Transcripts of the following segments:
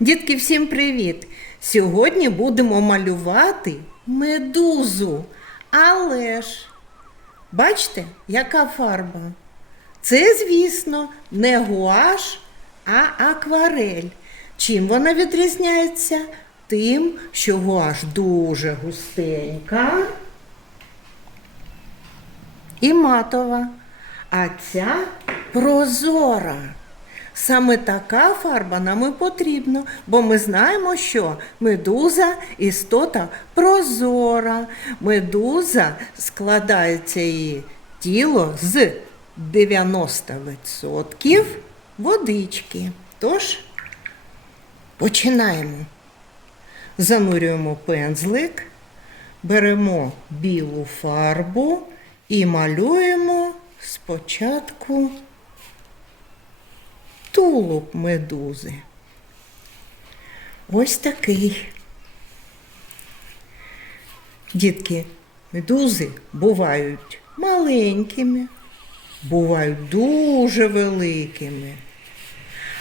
Дітки, всім привіт! Сьогодні будемо малювати медузу. Але ж, бачите, яка фарба? Це, звісно, не гуаш, а акварель. Чим вона відрізняється? Тим, що гуаш дуже густенька і матова, а ця прозора. Саме така фарба нам і потрібна, бо ми знаємо, що медуза істота прозора. Медуза складається її тіло з 90% водички. Тож починаємо. Занурюємо пензлик, беремо білу фарбу і малюємо спочатку тулуб медузи. Ось такий. Дітки, медузи бувають маленькими, бувають дуже великими.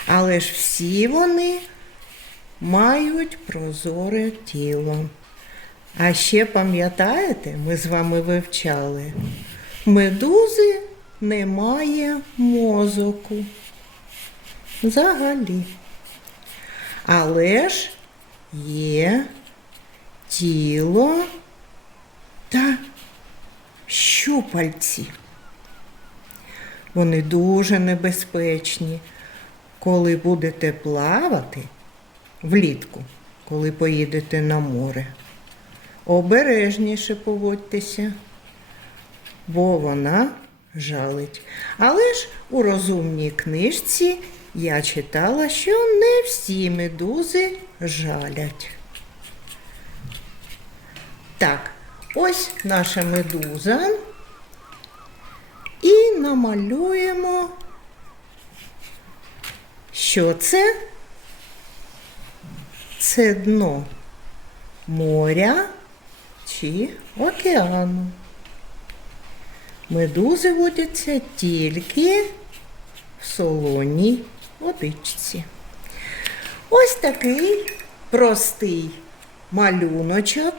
Але ж всі вони мають прозоре тіло. А ще пам'ятаєте, ми з вами вивчали, медузи немає мозоку. Взагалі. Але ж є тіло та щупальці. Вони дуже небезпечні, коли будете плавати влітку, коли поїдете на море. Обережніше поводьтеся, бо вона жалить. Але ж у розумній книжці я читала, що не всі медузи жалять. Так, ось наша медуза. І намалюємо, що це? Це дно моря чи океану. Медузи водяться тільки в солоній водичці. Ось такий простий малюночок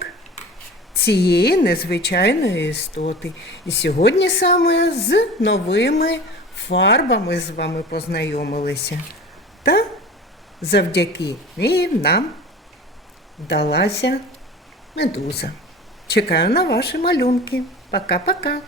цієї незвичайної істоти. І сьогодні саме з новими фарбами з вами познайомилися. Та завдяки ним нам вдалася медуза. Чекаю на ваші малюнки. Пока-пока.